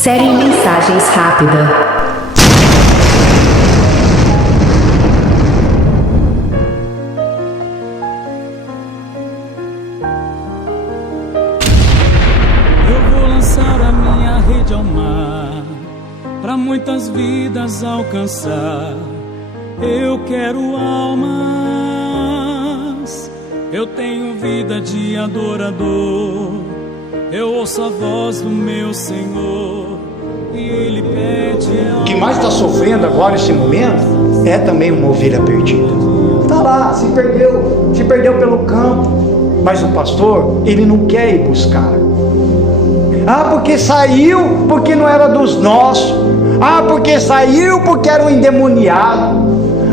Série Mensagens Rápida. Eu vou lançar a minha rede ao mar, para muitas vidas alcançar. Eu quero almas, eu tenho vida de adorador. Eu ouço a voz do meu Senhor e Ele pede. O que mais está sofrendo agora nesse momento é também uma ovelha perdida. Está lá, se perdeu pelo campo, mas o pastor, ele não quer ir buscar. Ah, porque saiu porque não era dos nossos. Ah, porque saiu porque era um endemoniado.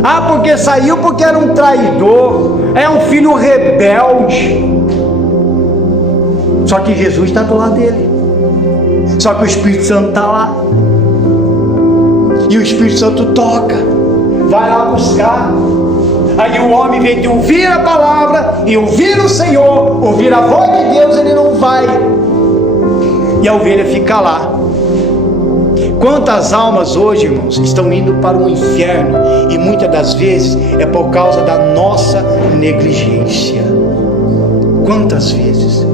Ah, porque saiu porque era um traidor. É um filho rebelde. Só que Jesus está do lado dele. Só que o Espírito Santo está lá. E o Espírito Santo toca. Vai lá buscar. Aí o homem vem de ouvir a palavra e ouvir o Senhor, ouvir a voz de Deus, ele não vai. E a ovelha fica lá. Quantas almas hoje, irmãos, estão indo para o inferno? E muitas das vezes é por causa da nossa negligência. Quantas vezes?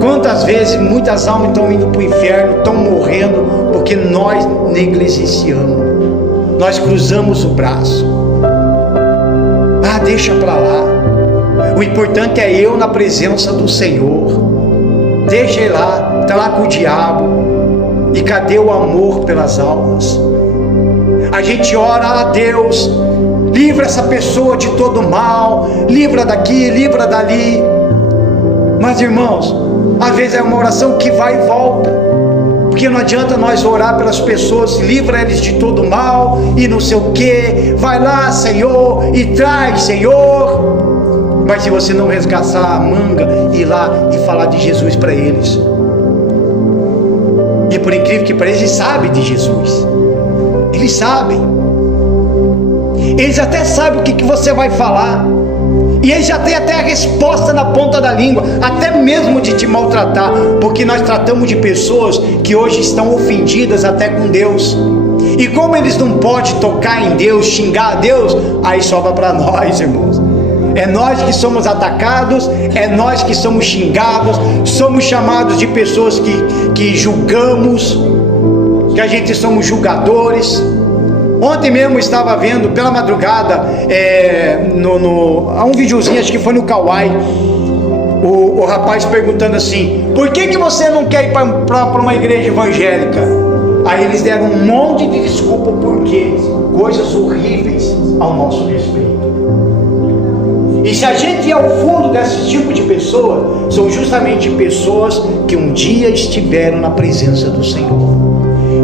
Quantas vezes muitas almas estão indo para o inferno, estão morrendo, porque nós negligenciamos, nós cruzamos o braço. Ah, deixa para lá. O importante é eu na presença do Senhor. Deixa ele lá, está lá com o diabo. E cadê o amor pelas almas? A gente ora a Deus, livra essa pessoa de todo mal, livra daqui, livra dali. Mas irmãos, às vezes é uma oração que vai e volta, porque não adianta nós orar pelas pessoas, livra eles de todo mal e não sei o que, vai lá Senhor e traz Senhor. Mas se você não resgatar a manga, ir lá e falar de Jesus para eles, e por incrível que pareça, eles sabem de Jesus, eles sabem, eles até sabem o que você vai falar, e eles já têm até a resposta na ponta da língua, até mesmo de te maltratar, porque nós tratamos de pessoas que hoje estão ofendidas até com Deus, e como eles não podem tocar em Deus, xingar a Deus, aí sobra para nós, irmãos. É nós que somos atacados, é nós que somos xingados, somos chamados de pessoas que julgamos, que a gente somos julgadores. Ontem mesmo eu estava vendo pela madrugada, há um videozinho, acho que foi no Kawaii, o rapaz perguntando assim: por que você não quer ir para uma igreja evangélica? Aí eles deram um monte de desculpa, porque coisas horríveis ao nosso respeito. E se a gente ir ao fundo desse tipo de pessoa, são justamente pessoas que um dia estiveram na presença do Senhor,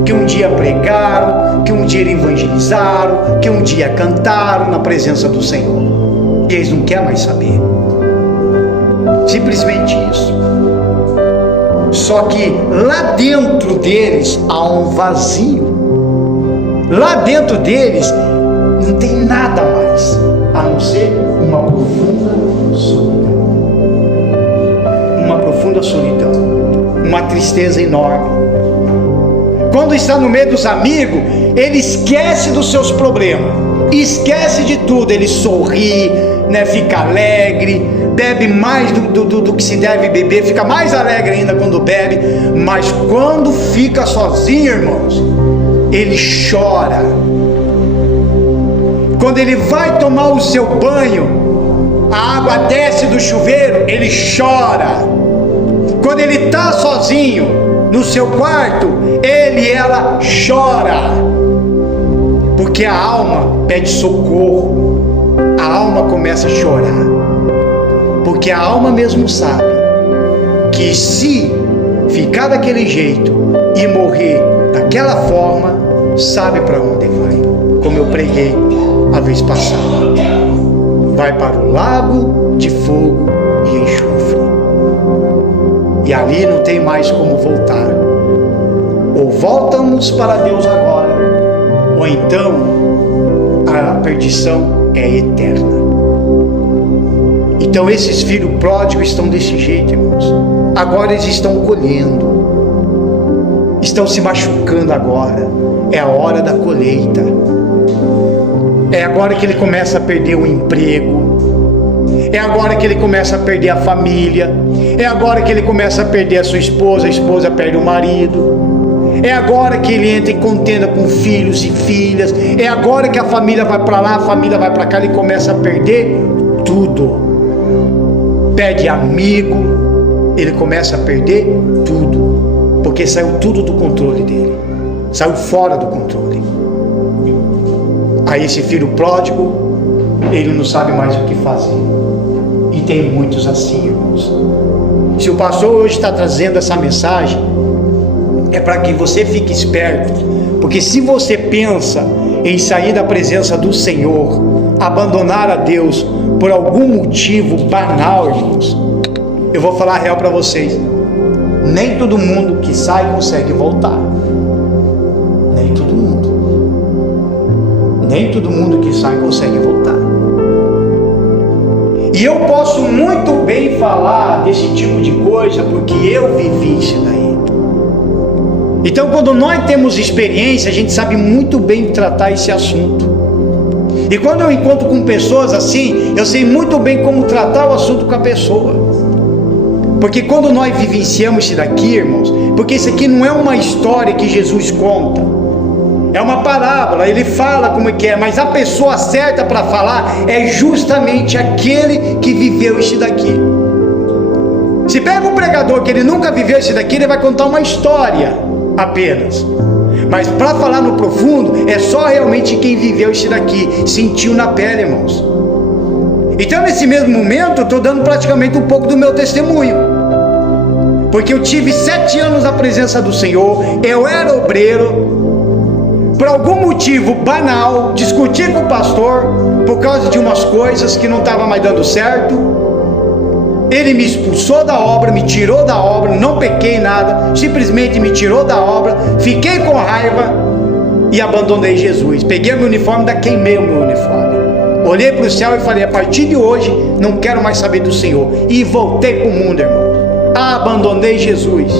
que um dia pregaram, que um dia evangelizaram, que um dia cantaram na presença do Senhor, e eles não querem mais saber. Simplesmente isso. Só que lá dentro deles há um vazio. Lá dentro deles não tem nada mais a não ser uma profunda solidão. Uma profunda solidão, uma tristeza enorme. Quando está no meio dos amigos, ele esquece dos seus problemas, esquece de tudo, ele sorri, né, fica alegre, bebe mais do que se deve beber, fica mais alegre ainda quando bebe, mas quando fica sozinho, irmãos, ele chora. Quando ele vai tomar o seu banho, a água desce do chuveiro, ele chora. Quando ele está sozinho no seu quarto, ele e ela chora, porque a alma pede socorro, a alma começa a chorar, porque a alma mesmo sabe que se ficar daquele jeito e morrer daquela forma, sabe para onde vai, como eu preguei a vez passada, vai para o lago de fogo e enxofre, e ali não tem mais como voltar. Ou voltamos para Deus agora, ou então a perdição é eterna. Então esses filhos pródigos estão desse jeito, irmãos. Agora eles estão colhendo. estão se machucando agora. É a hora da colheita. É agora que ele começa a perder o emprego. É agora que ele começa a perder a família. É agora que ele começa a perder a esposa perde o marido. É agora que ele entra em contenda com filhos e filhas. É agora que a família vai para lá, a família vai para cá. Ele começa a perder tudo. Perde amigo. Ele começa a perder tudo. Porque saiu tudo do controle dele. Saiu fora do controle. Aí esse filho pródigo, ele não sabe mais o que fazer. E tem muitos assim, irmãos. Se o pastor hoje está trazendo essa mensagem, é para que você fique esperto. Porque se você pensa em sair da presença do Senhor, abandonar a Deus por algum motivo banal, irmãos, eu vou falar a real para vocês. Nem todo mundo que sai consegue voltar. Nem todo mundo. Nem todo mundo que sai consegue voltar. E eu posso muito bem falar desse tipo de coisa, porque eu vivi isso daí. Então, quando nós temos experiência, a gente sabe muito bem tratar esse assunto. E quando eu encontro com pessoas assim, eu sei muito bem como tratar o assunto com a pessoa. Porque quando nós vivenciamos isso daqui, irmãos, porque isso aqui não é uma história que Jesus conta, é uma parábola, ele fala como é que é, mas a pessoa certa para falar é justamente aquele que viveu isso daqui. Se pega um pregador que ele nunca viveu isso daqui, ele vai contar uma história apenas. Mas para falar no profundo, é só realmente quem viveu isso daqui, sentiu na pele, irmãos. Então nesse mesmo momento, eu estou dando praticamente um pouco do meu testemunho. Porque eu tive 7 anos na presença do Senhor, eu era obreiro. Por algum motivo banal, discuti com o pastor por causa de umas coisas que não estavam mais dando certo. Ele me expulsou da obra, me tirou da obra, não pequei nada, simplesmente me tirou da obra, fiquei com raiva e abandonei Jesus. Peguei o meu uniforme, ainda queimei o meu uniforme. Olhei para o céu e falei, a partir de hoje não quero mais saber do Senhor. E voltei para o mundo, irmão. Abandonei Jesus.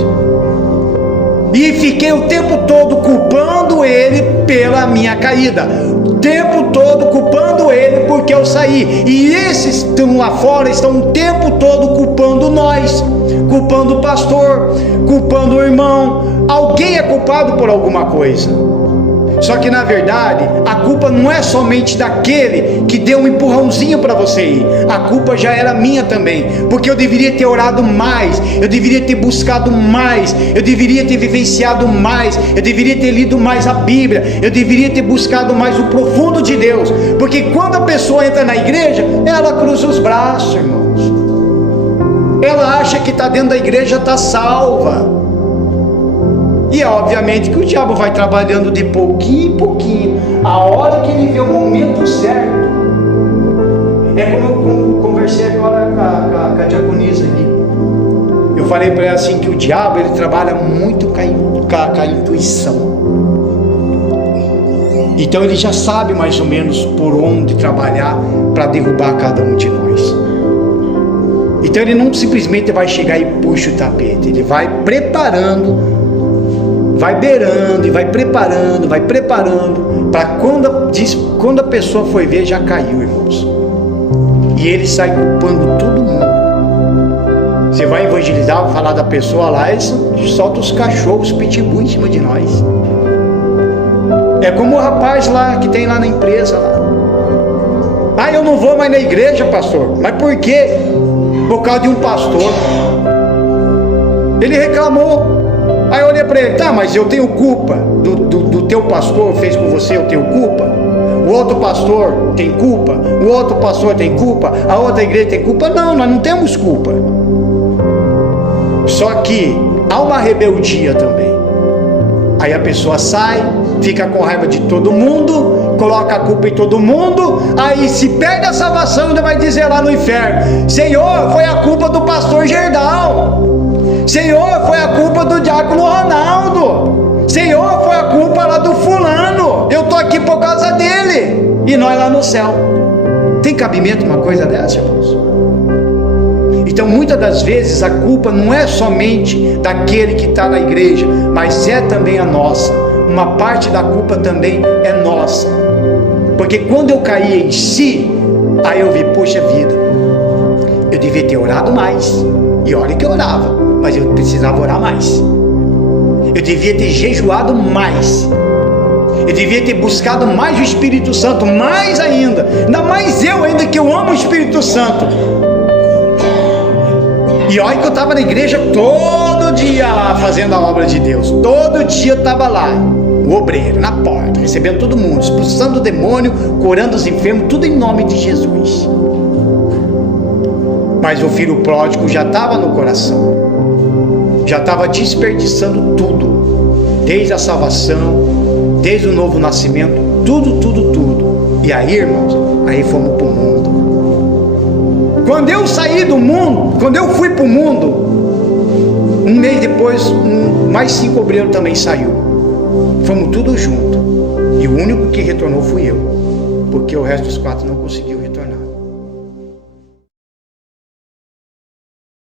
E fiquei o tempo todo culpando ele pela minha caída. O tempo todo culpando ele porque eu saí. E esses estão lá fora, estão o tempo todo culpando nós. Culpando o pastor, culpando o irmão. Alguém é culpado por alguma coisa. Só que na verdade, a culpa não é somente daquele que deu um empurrãozinho para você ir. A culpa já era minha também, porque eu deveria ter orado mais, eu deveria ter buscado mais, eu deveria ter vivenciado mais, eu deveria ter lido mais a Bíblia, eu deveria ter buscado mais o profundo de Deus. Porque quando a pessoa entra na igreja, ela cruza os braços, irmãos. Ela acha que está dentro da igreja, está salva. E é obviamente que o diabo vai trabalhando de pouquinho em pouquinho. A hora que ele vê o momento certo. É como eu conversei agora com a diaconisa ali. Eu falei para ela assim que o diabo ele trabalha muito com a intuição. Então ele já sabe mais ou menos por onde trabalhar para derrubar cada um de nós. Então ele não simplesmente vai chegar e puxa o tapete. Ele vai preparando, vai beirando e vai preparando, para quando a pessoa foi ver, já caiu, irmãos. E ele sai culpando todo mundo. Você vai evangelizar, vai falar da pessoa lá, ele solta os cachorros pitbull em cima de nós. É como o rapaz lá que tem lá na empresa lá. Ah, eu não vou mais na igreja, pastor. Mas por quê? Por causa de um pastor. Ele reclamou. Aí eu olhei para ele, tá, mas eu tenho culpa do teu pastor fez com você, eu tenho culpa. O outro pastor tem culpa, o outro pastor tem culpa, a outra igreja tem culpa. Não, nós não temos culpa. Só que há uma rebeldia também. Aí a pessoa sai, fica com raiva de todo mundo, coloca a culpa em todo mundo, aí se perde a salvação, ainda vai dizer lá no inferno: Senhor, foi a culpa do pastor Gerdau. Senhor, foi a culpa do diácono Ronaldo. Senhor, foi a culpa lá do fulano. Eu estou aqui por causa dele. E nós lá no céu. Tem cabimento uma coisa dessa, irmãos? Então, muitas das vezes, a culpa não é somente daquele que está na igreja, mas é também a nossa. Uma parte da culpa também é nossa. Porque quando eu caí em si, aí eu vi, poxa vida, eu devia ter orado mais. E olha que eu orava, mas eu precisava orar mais. Eu devia ter jejuado mais. Eu devia ter buscado mais o Espírito Santo, mais ainda. Ainda mais eu ainda que eu amo o Espírito Santo. E olha que eu estava na igreja todo dia lá, fazendo a obra de Deus. Todo dia eu estava lá, o obreiro, na porta, recebendo todo mundo, expulsando o demônio, curando os enfermos, tudo em nome de Jesus. Mas o filho pródigo já estava no coração, já estava desperdiçando tudo, desde a salvação, desde o novo nascimento, tudo. E aí, irmãos, aí fomos para o mundo. Quando eu saí do mundo, quando eu fui para o mundo, um mês depois, mais 5 obreiros também saiu. Fomos tudo junto. E o único que retornou fui eu, porque o resto dos 4 não conseguiu retornar.